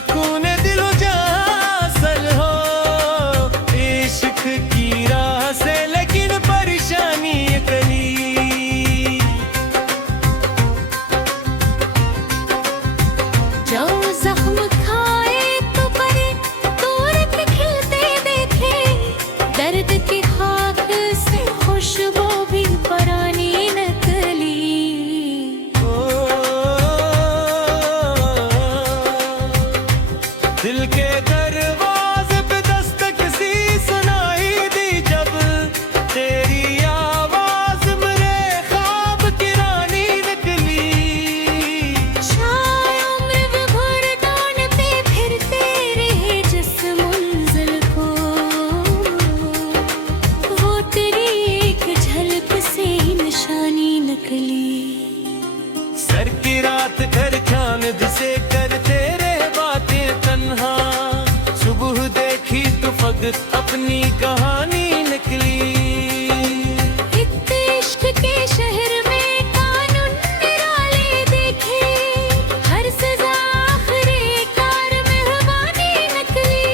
सुकून दिलो जासल हो इश्क की राह से, लेकिन परेशानी कली जो जख्म खाए तो परे तोरत खिलते देखे, दर्द की खाक से खुशबू भी पुरानी नकली। दिल के दरवाजे पे दस्तक सी सुनाई दी जब, तेरी आवाज मेरे ख्वाब की रानी निकली। शायद उम्र भर ढूंढते फिरते रहे जिस मंजिल को, वो तेरी एक झलक से निशानी निकली। सर की रात घर चांद से करते रहे बातें तन्हा, सुबह देखी तो फकत अपनी कहानी निकली। इतने इश्क के शहर में कानून निराले देखे, हर सजा आखिरी कार मेहरबानी निकली।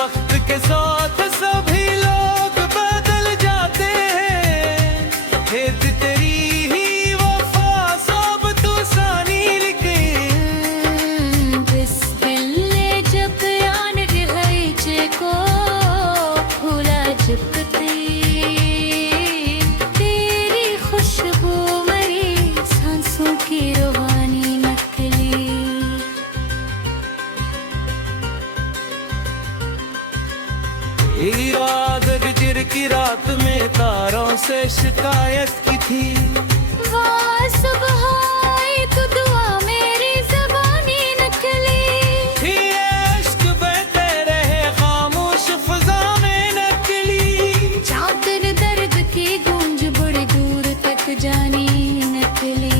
वक्त के साथ सभी लोग बदल जाते हैं, खेत तेरी ही वफा सब तू सानी लिखे। जिस दिल ने जब यान रिहाइचे को फूला झपकते, तेरी खुशबू मेरी सांसों की रूहानी नकली। तेरी रात गजर की रात में तारों से शिकायत की थी, वाह सुबह आई तो दुआ मेरी ज़बानी नकली। ये इश्क बहते रहे खामोश फिजा में नकली। चादर दर्द की गूंज बड़ी दूर तक जानी नकली।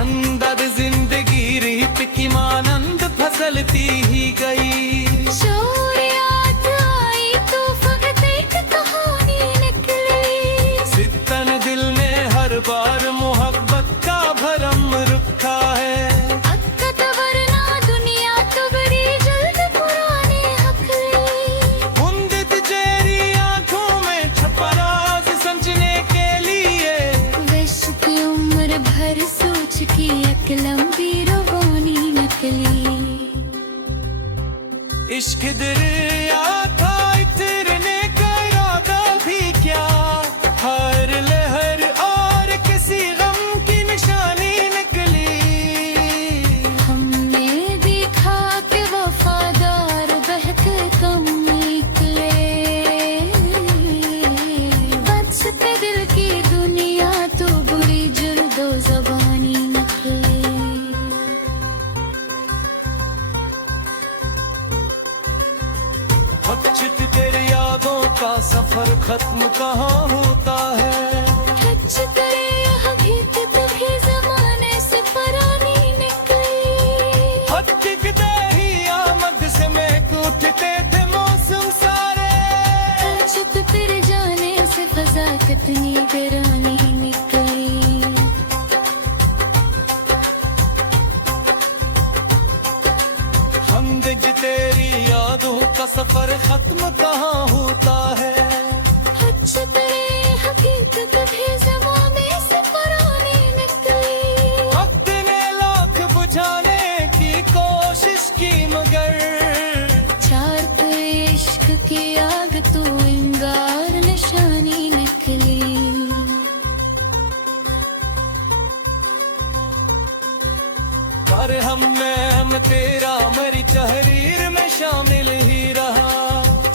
अंदर जिंदगी रीत की मानंद फसलती ही गई। शोरियात आई तो फकत एक कहानी निकली। सितन दिल में हर बार मोहब्बत का भरम रखा है, अक्कत वरना दुनिया तो बड़ी जल्द पुरानी हकली। मुंदित तेरी आंखों में छपा राज समझने के लिए। विश की उम्र भर सोच की एक लंबी रवानी नकली। इश्क दरिया था इतरने का इरादा भी क्या, हर लहर और किसी गम की निशानी निकली। हमने देखा कि वफादार बहक कम निकले, बचते दिल की दुनिया तो बुरी जल्दो ज़बानी निकली। बचत तेरी यादों का सफर खत्म कहाँ होता है। टच करे यह गीत तभी ज़माने से पुरानी निकली। हटकते ही आमद से मैं उठते थे मौसम सारे। जब तेरे जाने से फजा कितनी वीरानी निकली। हमदज तेरी यादों का सफर खत्म कहाँ होता है। टच करे हकीकत भी ज़माने से पुरानी निकली। वक्त ने लाख बुझाने की कोशिश की मगर, चार पे इश्क की आग तो इंगार निशानी निकली। पर हम तेरा मेरी तहरीर में शामिल ही रहा।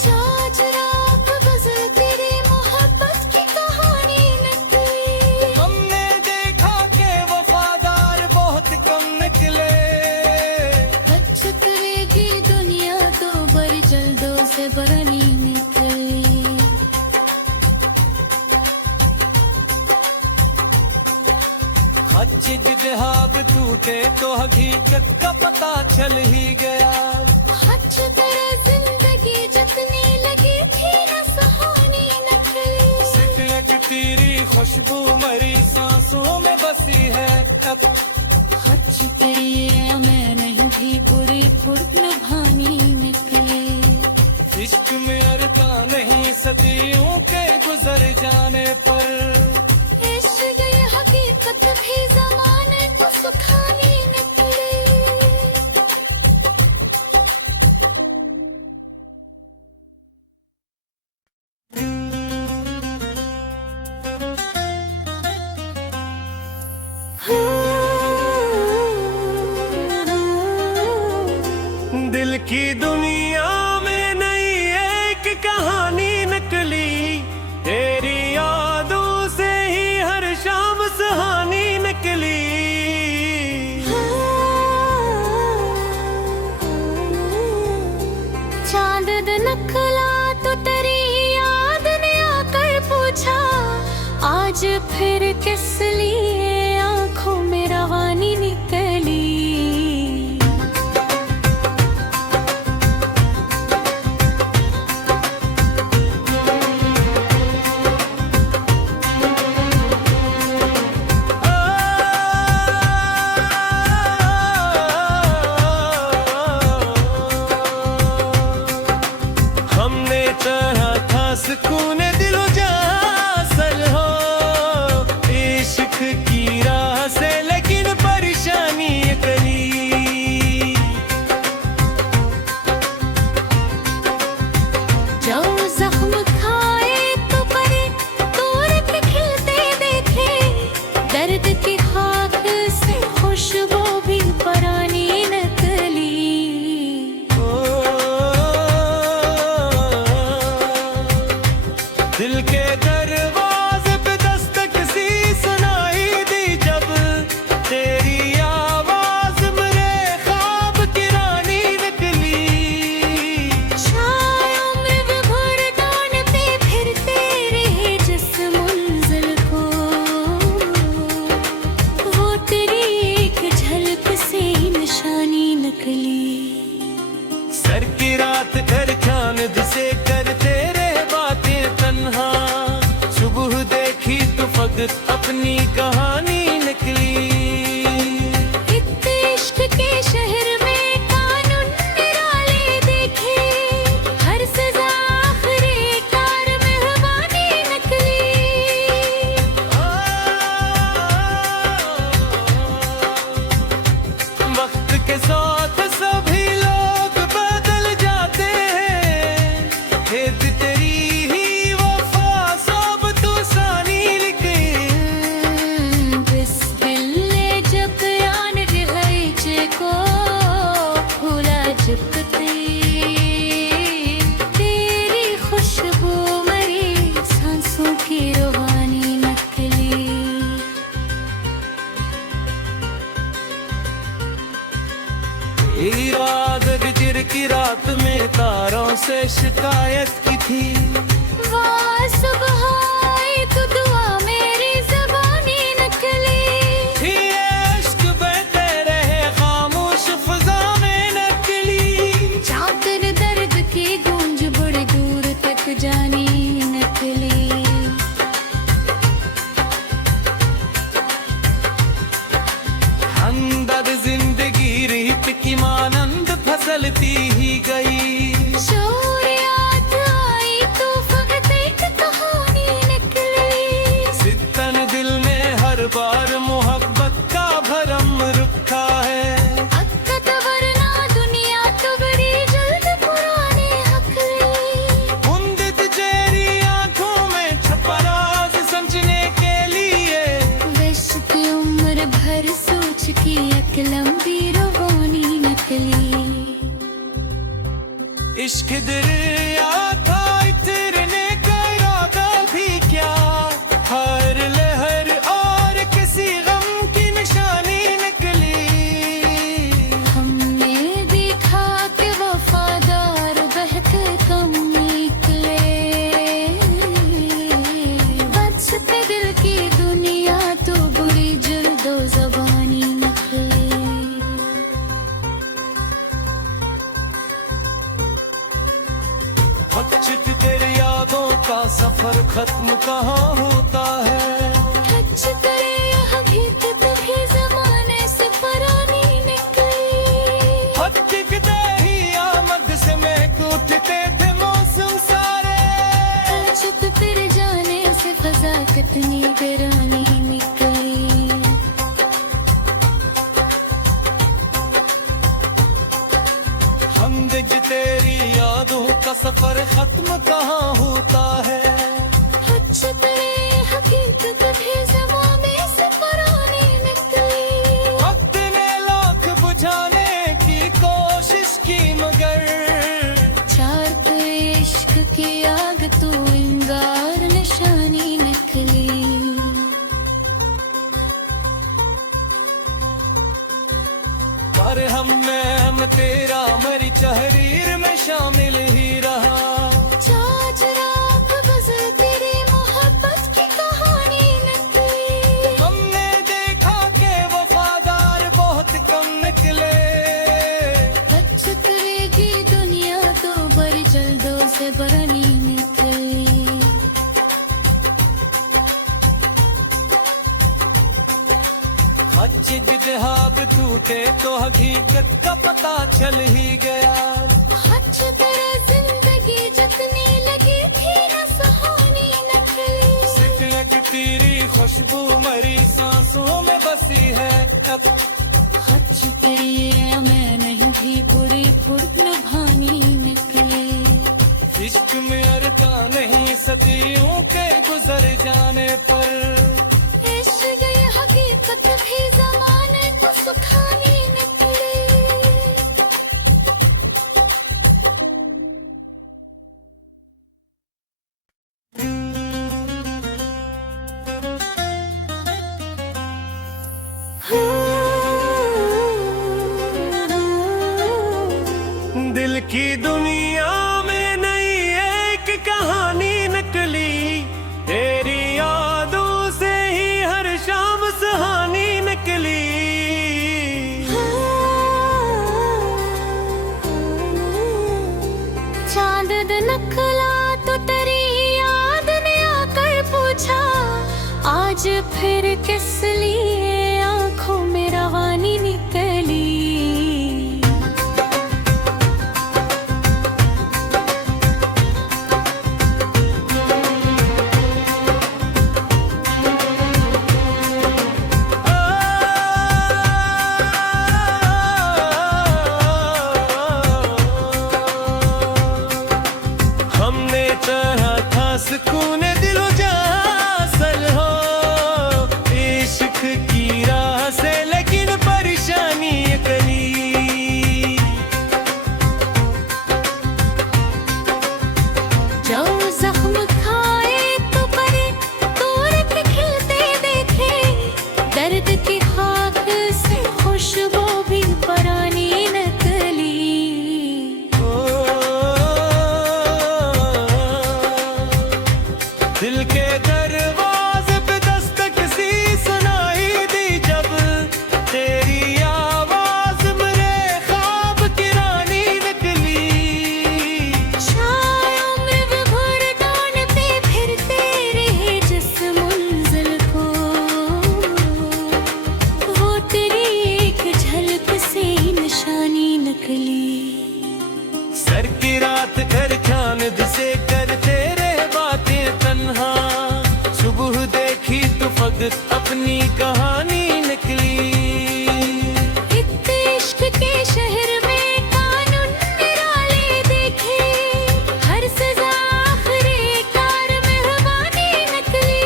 चाच रात गुज़र तेरी मोहब्बत की कहानी निकली। हमने देखा कि वफादार बहुत कम निकले। बचत रहेगी दुनिया तो बड़ी जल्दों से बरनी निकली। अच्छी जिहाब टूटे तो हकीकत का पता चल ही गया। अच्छी तरह जिंदगी जितनी लगी थी न तेरी खुशबू मरी सांसों में बसी है अब। हच तेरी मैं नहीं भी बुरी खुद निभानी निकले। इश्क में अड़ता नहीं सदियों के गुजर जाने पर। इश्क ये हकीकत भी ज़माने को सुखानी निकले। दिल की दुनिया में नई एक कहानी निकली। तेरी यादों से ही हर शाम सुहानी निकली। चांद निकला तो तेरी याद ने आकर पूछा, आज फिर किस लिए आंखों में रवानी निकली। हमने चाहा था सुकून दिलो जा सल हो इश्क की राह से, लेकिन परेशानी ये कली। जो जख्म खाए तो परे दूर के खिलते देखे, दर्द की खाक से खुशबू भी परानी निकली। दिल के दरवाजे पे दस्तक सी सुनाई दी जब, तेरी आवाज मेरे ख्वाब की रानी निकली। शायद उम्र भर ढूंढते फिरते रहे जिस मंजिल को, वो तेरी एक झलक से निशानी निकली। सर की रात कर चांद से करते रहे बातें तन्हा, सुबह देखी तो फकत अपनी कहानी निकली। इश्क के शहर में कानून निराले देखे, हर सजा आखिरी कार मेहरबानी निकली। वक्त के साथ सभी लोग बदल जाते हैं, खेत तेरी ही वफा सब तू सानी लिखे। बिस दिल ने जब यान रिहाइचे को फूला जपते, तेरी खुशबू मरी सांसों की रवानी निकली। तेरी रात गुजर की रात में तारों से शिकायत की थी। वाह सुबह आई तो दुआ मेरी ज़बानी निकली। थी इश्क बहते रहे खामोश फिजा में नकली। चाहकर दर्द की गूंज बड़े दूर तक जानी निकली। अंदर जिंदगी रीत की मानंद फसलती ही गई। शौर्यात आई तो फकत एक कहानी निकली। सितन दिल में हर बार मोहब्बत का भरम रुखा है। हक़त वरना दुनिया तो बड़ी जल्द पुराने हकली। मुंदित तेरी आंखों में छपा राज समझने के लिए, विश की उम्र भर सोच की एक लंबी रवानी निकली। इश्क दरिया था इतरने का इरादा भी क्या, हर लहर और किसी गम की निशानी निकली। हमने देखा कि वफादार बहते कम निकले, बचते दिल की दुनिया तो बुरी जल्दो ज़बानी निकले। सफर खत्म कहाँ होता है। टच करे यह गीत तभी जमाने से पुरानी निकली। हद दिखते ही आमद से मैं उठते थे मौसम सारे। चुप फिर जाने से फजा कितनी वीरानी निकली। हम दिज तेरी यादों का सफर खत्म कहाँ होता है। टच करे यह गीत तभी जमाने से पुरानी निकली। वक्त ने लाख बुझाने की कोशिश की मगर चार पे इश्क की आग तू इंगार निशानी निकली। पर हम तेरा मरी तहरीर में शामिल ही रहा। चाच रात गुजर तेरी मोहब्बत की कहानी निकली। हमने देखा कि वफादार बहुत कम निकले। बच करेगी दुनिया तो बड़ी जल्दों से बरनी निकली। अच्छे जिहाद टूटे तो हकीकत का पता चल ही गया। हच तेरे जिंदगी जितनी लगी थी न सुहानी निकली। सिकलक तेरी खुशबू मरी सांसों में बसी है अब। हच तेरी मैं नहीं भी बुरी फुट निभानी निकली। इश्क में अरता नहीं सदियों के गुजर जाने पर। इश्क ये हकीकत भी जमाने को सुखानी निकली। दिल की दुनिया में नई एक कहानी निकली। तेरी यादों से ही हर शाम सुहानी निकली। चांद नखला तो तेरी याद ने आकर पूछा, आज फिर किस लिए आंखों में रवानी निकली। हमने चाहा था सुकून दिलो जासल हो इश्क की राह से, लेकिन परेशानी कली। जो जख्म खाए तो परे तोड़ के खिलते देखे, दर्द की खाक से खुशबू भी पुरानी निकली। दिल के दरवाजे पे दस्तक सी सुनाई दी जब, तेरी आवाज मेरे ख्वाब की रानी निकली। शायद उम्र विभोर डान पे फिरते रहे जिस मंजिल को, वो तेरी एक झलक से निशानी निकली। सर की रात कर चांद से करते रहे बातें तन्हा, सुबह देखी तो फकत अपनी कहानी निकली। इश्क के शहर में कानून निराले देखे, हर सजा आखिरी कार मेहरबानी निकली।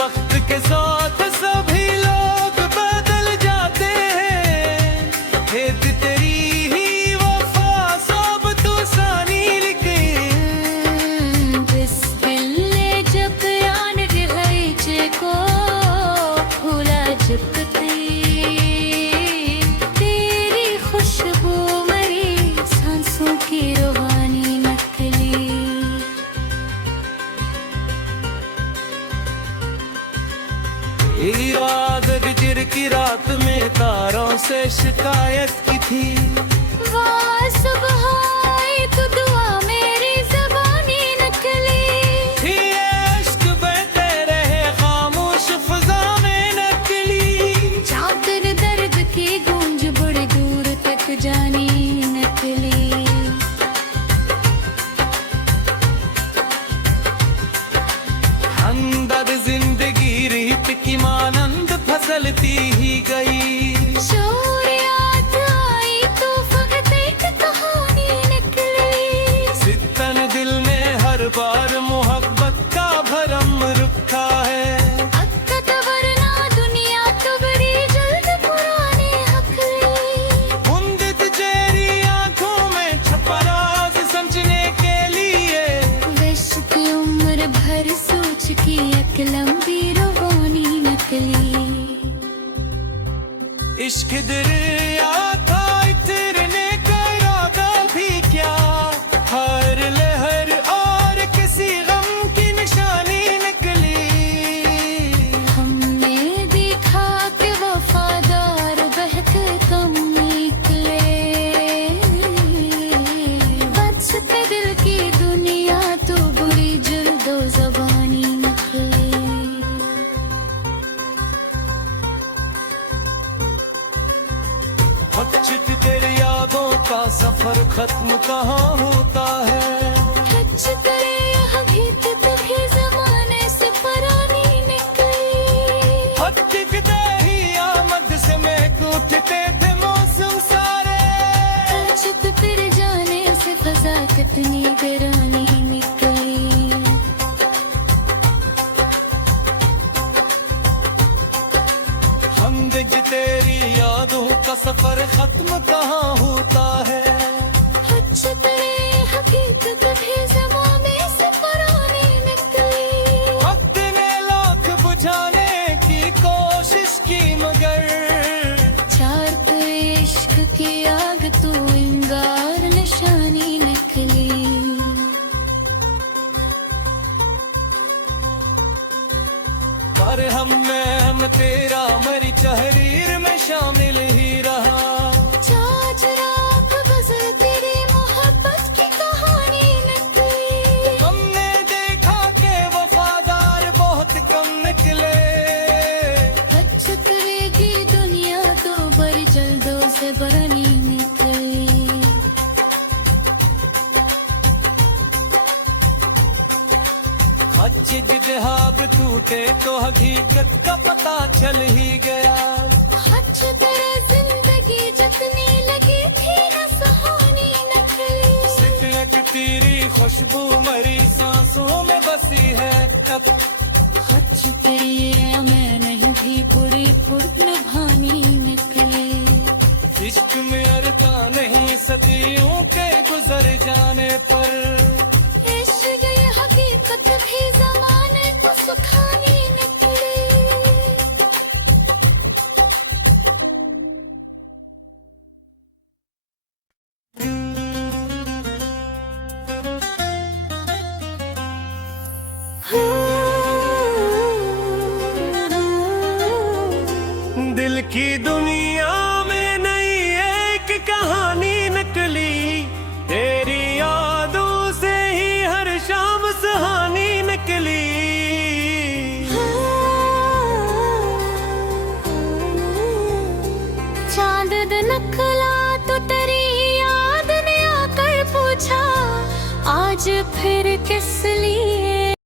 वक्त के साथ सभी लोग बदल जाते हैं, हेत तेरी ही वफा सब तो सानी लिखी। जाने नकली। अंदर जिंदगी रीत की मानंद फसलती ही गई। शौर्यात आई तो फकत एक कहानी निकली। सितन दिल में हर बार मोहब्बत का भरम रखा है। अक्कत वरना दुनिया तो बड़ी जल्द पुराने हकली। मुंदित चेहरी आंखों में छपा राज समझने के लिए। विश की उम्र भर सोच की एक लंबी रवानी नकली। इश्क दरिया था इतरने का इरादा भी क्या। हर लहर और किसी गम की निशानी निकली। हमने देखा कि वफादार बहके कम निकले। बचते दिल की दुनिया तो बुरी जल्दो ज़बानी निकली। बचत तेरे यादों का सफर खत्म कहाँ होता है। सच करे यह गीत तभी ज़माने से पुरानी निकली। हटकते ही आमद से महक उठते थे मौसम सारे। छुप फिर जाने से फजा कितनी वीरानी निकली। हमदर्द तेरी यादों का सफर खत्म कहाँ होता है। सच करे हकीकत भी ज़माने से पुरानी निकली। वक्त ने लाख बुझाने की कोशिश की मगर। चार पे इश्क की आग तो इंगार निशानी निकली। पर हम तेरा मरी तहरीर में शामिल ही रहा। चाच रात बजे तेरी मोहब्बत की कहानी निकली। हमने देखा कि वफादार बहुत कम निकले। अच्छा करेगी दुनिया तो बड़ी जल्दों से बरनी निकली। अच्छे जिहाब टूटे तो हकीकत का पता चल ही गया। अच्छा तेरे जिंदगी जितनी लगी थी न सुहानी नकली। सिकलक तेरी खुशबू मरी सांसों में बसी है अब। अच्छा तेरी मैं नहीं भी बुरी पुरनिभानी निकली। इश्क में अरता नहीं सदियों के गुजर जाने पर। इश्क ये हकीकत भी ज़माने को सुखानी निकली। दिल की दुनिया में नई एक कहानी निकली। तेरी यादों से ही हर शाम सुहानी निकली। चांद नखला तो तेरी याद ने आकर पूछा आज फिर किस